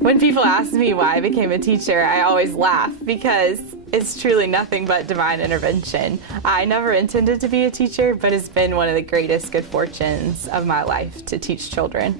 When people ask me why I became a teacher, I always laugh because it's truly nothing but divine intervention. I never intended to be a teacher, but it's been one of the greatest good fortunes of my life to teach children.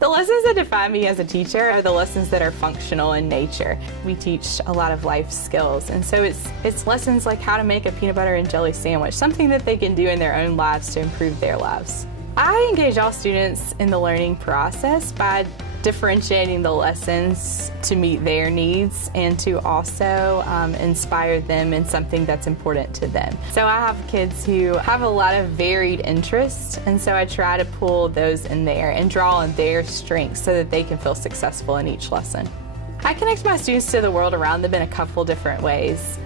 The lessons that define me as a teacher are the lessons that are functional in nature. We teach a lot of life skills, and so it's lessons like how to make a peanut butter and jelly sandwich, something that they can do in their own lives to improve their lives. I engage all students in the learning process by differentiating the lessons to meet their needs and to also inspire them in something that's important to them. So I have kids who have a lot of varied interests, and so I try to pull those in there and draw on their strengths so that they can feel successful in each lesson. I connect my students to the world around them in a couple different ways.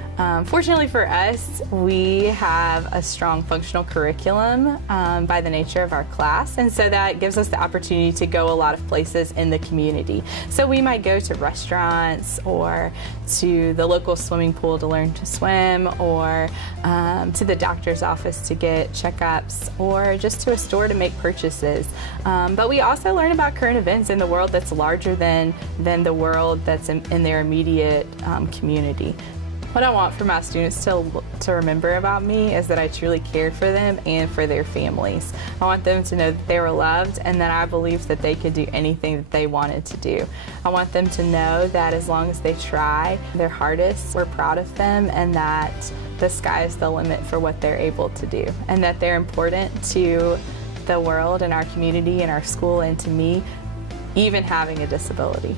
Fortunately for us, we have a strong functional curriculum by the nature of our class, and so that gives us the opportunity to go a lot of places in the community. So we might go to restaurants or to the local swimming pool to learn to swim, or to the doctor's office to get checkups, or just to a store to make purchases. But we also learn about current events in the world that's larger than the world that's in their immediate community. What I want for my students to remember about me is that I truly cared for them and for their families. I want them to know that they were loved and that I believed that they could do anything that they wanted to do. I want them to know that as long as they try their hardest, we're proud of them, and that the sky is the limit for what they're able to do, and that they're important to the world and our community and our school and to me, even having a disability.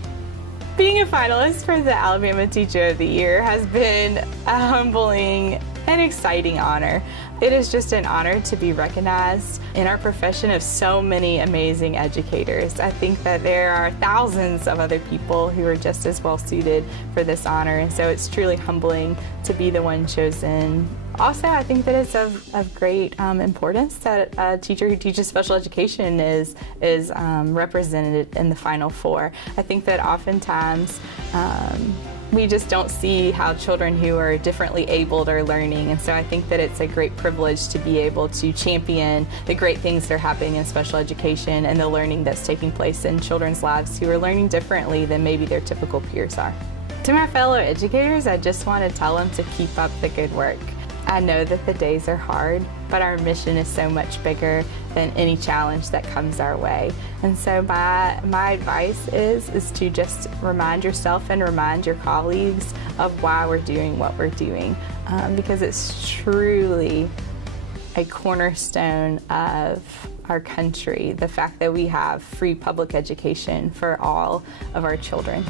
Being a finalist for the Alabama Teacher of the Year has been a humbling and exciting honor. It is just an honor to be recognized in our profession of so many amazing educators. I think that there are thousands of other people who are just as well suited for this honor, and so it's truly humbling to be the one chosen. Also, I think that it's of great importance that a teacher who teaches special education is represented in the Final Four. I think that oftentimes we just don't see how children who are differently abled are learning, and so I think that it's a great privilege to be able to champion the great things that are happening in special education and the learning that's taking place in children's lives who are learning differently than maybe their typical peers are. To my fellow educators, I just want to tell them to keep up the good work. I know that the days are hard, but our mission is so much bigger than any challenge that comes our way. And so my advice is to just remind yourself and remind your colleagues of why we're doing what we're doing, because it's truly a cornerstone of our country, the fact that we have free public education for all of our children.